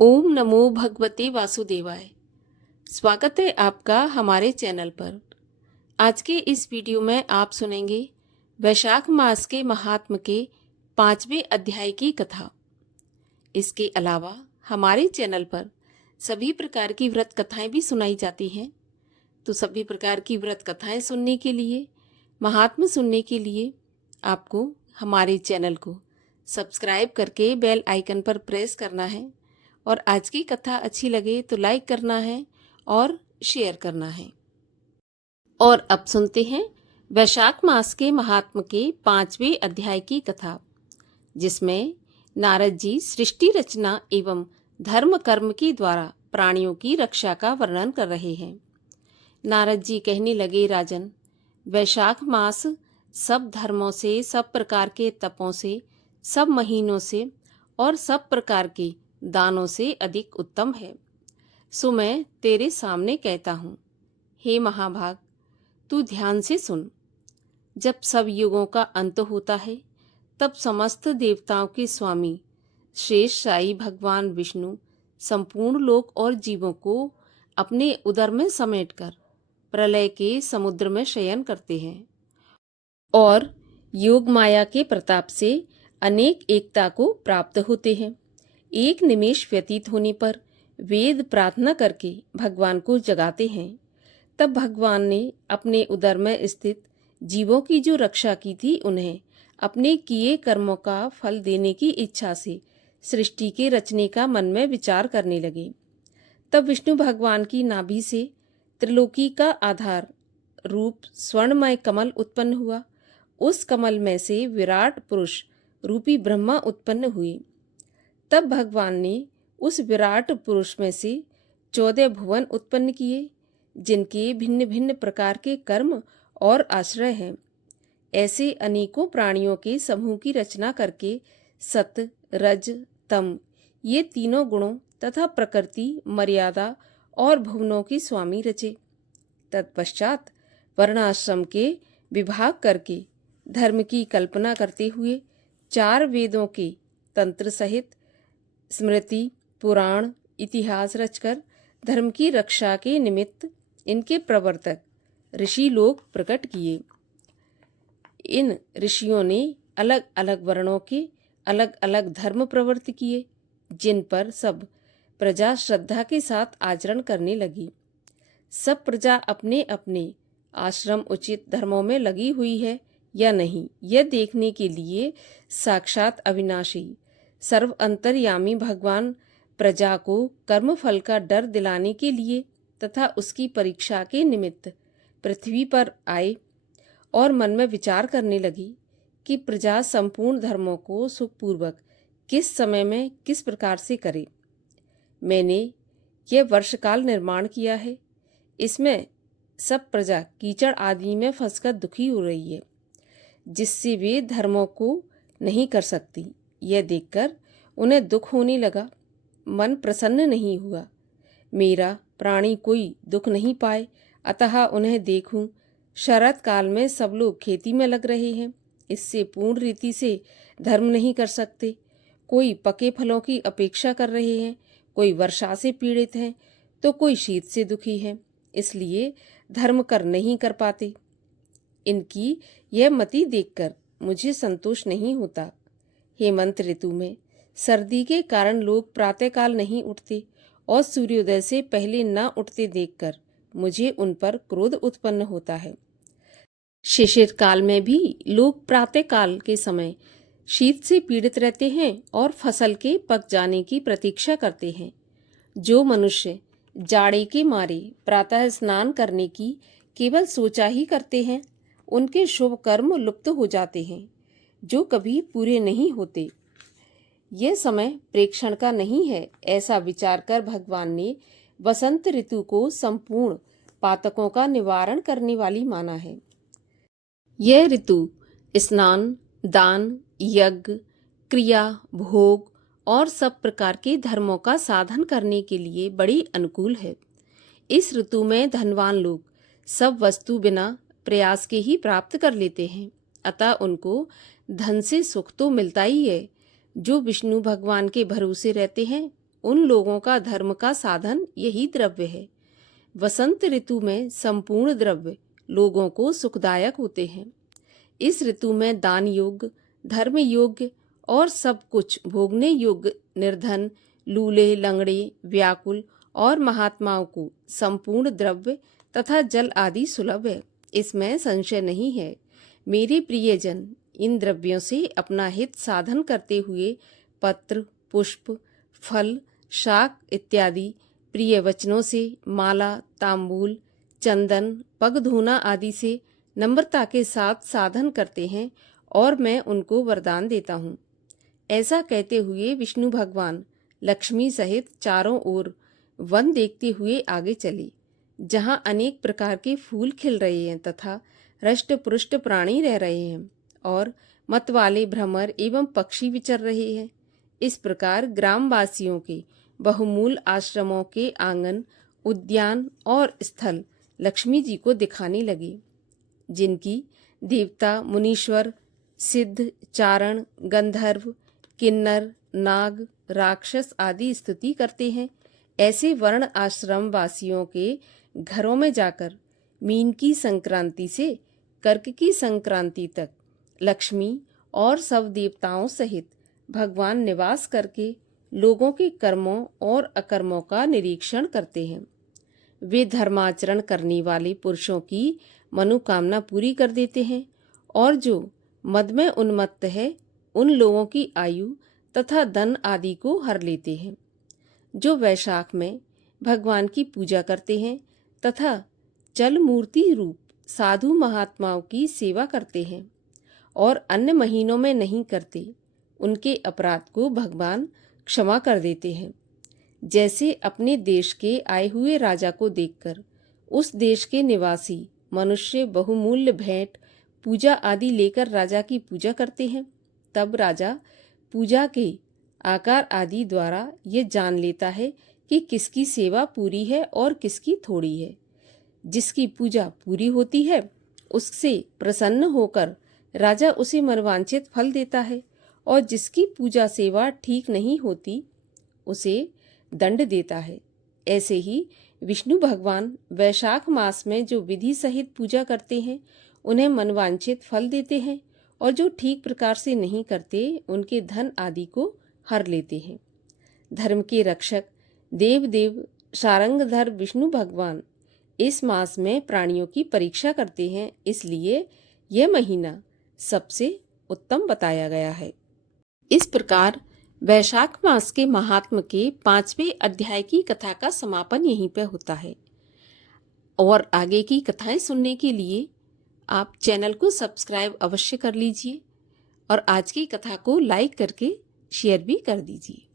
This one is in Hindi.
ओम नमो भगवते वासुदेवाय। स्वागत है आपका हमारे चैनल पर। आज के इस वीडियो में आप सुनेंगे वैशाख मास के महात्म के 5वें अध्याय की कथा। इसके अलावा हमारे चैनल पर सभी प्रकार की व्रत कथाएं भी सुनाई जाती हैं। तो सभी प्रकार की व्रत कथाएं सुनने के लिए, महात्म सुनने के लिए आपको हमारे चैनल को सब्सक्राइब करके बेल आइकन पर प्रेस करना है और आज की कथा अच्छी लगे तो लाइक करना है और शेयर करना है। और अब सुनते हैं वैशाख मास के महात्म के 5वें अध्याय की कथा, जिसमें नारद जी सृष्टि रचना एवं धर्म कर्म के द्वारा प्राणियों की रक्षा का वर्णन कर रहे हैं। नारद जी कहने लगे, राजन, वैशाख मास सब धर्मों से, सब प्रकार के तपों से, सब महीनों से और सब प्रकार के दानों से अधिक उत्तम है। सो मैं तेरे सामने कहता हूँ, हे महाभाग, तू ध्यान से सुन। जब सब युगों का अंत होता है, तब समस्त देवताओं के स्वामी शेष शाही भगवान विष्णु संपूर्ण लोक और जीवों को अपने उदर में समेटकर प्रलय के समुद्र में शयन करते हैं और योग माया के प्रताप से अनेक एकता को प्राप्त होते हैं। एक निमेष व्यतीत होने पर वेद प्रार्थना करके भगवान को जगाते हैं। तब भगवान ने अपने उदर में स्थित जीवों की जो रक्षा की थी, उन्हें अपने किए कर्मों का फल देने की इच्छा से सृष्टि के रचने का मन में विचार करने लगे। तब विष्णु भगवान की नाभि से त्रिलोकी का आधार रूप स्वर्णमय कमल उत्पन्न हुआ। उस कमल में से विराट पुरुष रूपी ब्रह्मा उत्पन्न हुए। तब भगवान ने उस विराट पुरुष में से 14 भुवन उत्पन्न किए, जिनके भिन्न भिन्न प्रकार के कर्म और आश्रय हैं। ऐसे अनेकों प्राणियों के समूह की रचना करके सत, रज, तम ये तीनों गुणों तथा प्रकृति, मर्यादा और भुवनों के स्वामी रचे। तत्पश्चात वर्णाश्रम के विभाग करके धर्म की कल्पना करते हुए 4 वेदों के तंत्र सहित स्मृति, पुराण, इतिहास रचकर धर्म की रक्षा के निमित्त इनके प्रवर्तक ऋषि लोग प्रकट किए। इन ऋषियों ने अलग अलग वर्णों के अलग अलग धर्म प्रवृत्त किए, जिन पर सब प्रजा श्रद्धा के साथ आचरण करने लगी। सब प्रजा अपने अपने आश्रम उचित धर्मों में लगी हुई है या नहीं, यह देखने के लिए साक्षात अविनाशी सर्व अंतर्यामी भगवान प्रजा को कर्म फल का डर दिलाने के लिए तथा उसकी परीक्षा के निमित्त पृथ्वी पर आए और मन में विचार करने लगी कि प्रजा संपूर्ण धर्मों को सुखपूर्वक किस समय में किस प्रकार से करे। मैंने यह वर्षकाल निर्माण किया है। इसमें सब प्रजा कीचड़ आदि में फंसकर दुखी हो रही है, जिससे वे धर्मों को नहीं कर सकती। यह देखकर उन्हें दुख होने लगा, मन प्रसन्न नहीं हुआ। मेरा प्राणी कोई दुख नहीं पाए, अतः उन्हें देखूं। शरत काल में सब लोग खेती में लग रहे हैं, इससे पूर्ण रीति से धर्म नहीं कर सकते। कोई पके फलों की अपेक्षा कर रहे हैं, कोई वर्षा से पीड़ित हैं, तो कोई शीत से दुखी है, इसलिए धर्म कर नहीं कर पाते। इनकी यह मति देखकर मुझे संतोष नहीं होता। हेमंत ऋतु में सर्दी के कारण लोग प्रातःकाल नहीं उठते और सूर्योदय से पहले न उठते देखकर मुझे उन पर क्रोध उत्पन्न होता है। शिशिर काल में भी लोग प्रातःकाल के समय शीत से पीड़ित रहते हैं और फसल के पक जाने की प्रतीक्षा करते हैं। जो मनुष्य जाड़े के मारे प्रातः स्नान करने की केवल सोचा ही करते हैं, उनके शुभ कर्म लुप्त हो जाते हैं, जो कभी पूरे नहीं होते। यह समय प्रेक्षण का नहीं है, ऐसा विचार कर भगवान ने वसंत ऋतु को संपूर्ण पातकों का निवारण करने वाली माना है। यह ऋतु स्नान, दान, यज्ञ, क्रिया, भोग और सब प्रकार के धर्मों का साधन करने के लिए बड़ी अनुकूल है। इस ऋतु में धनवान लोग सब वस्तु बिना प्रयास के ही प्राप्त कर लेते हैं, अतः उनको धन से सुख तो मिलता ही है। जो विष्णु भगवान के भरोसे रहते हैं, उन लोगों का धर्म का साधन यही द्रव्य है। वसंत ऋतु में संपूर्ण द्रव्य लोगों को सुखदायक होते हैं। इस ऋतु में दान योग्य, धर्म योग्य और सब कुछ भोगने योग्य निर्धन, लूले, लंगड़े, व्याकुल और महात्माओं को संपूर्ण द्रव्य तथा जल आदि सुलभ है, इसमें संशय नहीं है। मेरे प्रियजन, इन द्रव्यों से अपना हित साधन करते हुए पत्र, पुष्प, फल, शाक इत्यादि प्रिय वचनों से, माला, तांबूल, चंदन, पग धोना आदि से नम्रता के साथ साधन करते हैं और मैं उनको वरदान देता हूँ। ऐसा कहते हुए विष्णु भगवान लक्ष्मी सहित चारों ओर वन देखते हुए आगे चले, जहाँ अनेक प्रकार के फूल खिल रहे हैं तथा हृष्ट पुष्ट प्राणी रह रहे हैं और मतवाले भ्रमर एवं पक्षी विचर रहे हैं। इस प्रकार ग्रामवासियों के बहुमूल आश्रमों के आंगन, उद्यान और स्थल लक्ष्मी जी को दिखाने लगे, जिनकी देवता, मुनीश्वर, सिद्ध, चारण, गंधर्व, किन्नर, नाग, राक्षस आदि स्तुति करते हैं। ऐसे वर्ण आश्रम वासियों के घरों में जाकर मीन की संक्रांति से कर्क की संक्रांति तक लक्ष्मी और सब देवताओं सहित भगवान निवास करके लोगों के कर्मों और अकर्मों का निरीक्षण करते हैं। वे धर्माचरण करने वाले पुरुषों की मनोकामना पूरी कर देते हैं और जो मद में उन्मत्त है उन लोगों की आयु तथा धन आदि को हर लेते हैं। जो वैशाख में भगवान की पूजा करते हैं तथा जल मूर्ति रूप साधु महात्माओं की सेवा करते हैं और अन्य महीनों में नहीं करते, उनके अपराध को भगवान क्षमा कर देते हैं। जैसे अपने देश के आए हुए राजा को देखकर उस देश के निवासी मनुष्य बहुमूल्य भेंट, पूजा आदि लेकर राजा की पूजा करते हैं, तब राजा पूजा के आकार आदि द्वारा ये जान लेता है कि किसकी सेवा पूरी है और किसकी थोड़ी है। जिसकी पूजा पूरी होती है उससे प्रसन्न होकर राजा उसे मनवांछित फल देता है और जिसकी पूजा सेवा ठीक नहीं होती उसे दंड देता है। ऐसे ही विष्णु भगवान वैशाख मास में जो विधि सहित पूजा करते हैं उन्हें मनवांछित फल देते हैं और जो ठीक प्रकार से नहीं करते उनके धन आदि को हर लेते हैं। धर्म के रक्षक देव सारंगधर विष्णु भगवान इस मास में प्राणियों की परीक्षा करते हैं, इसलिए यह महीना सबसे उत्तम बताया गया है। इस प्रकार वैशाख मास के महात्म के 5वें अध्याय की कथा का समापन यहीं पर होता है और आगे की कथाएं सुनने के लिए आप चैनल को सब्सक्राइब अवश्य कर लीजिए और आज की कथा को लाइक करके शेयर भी कर दीजिए।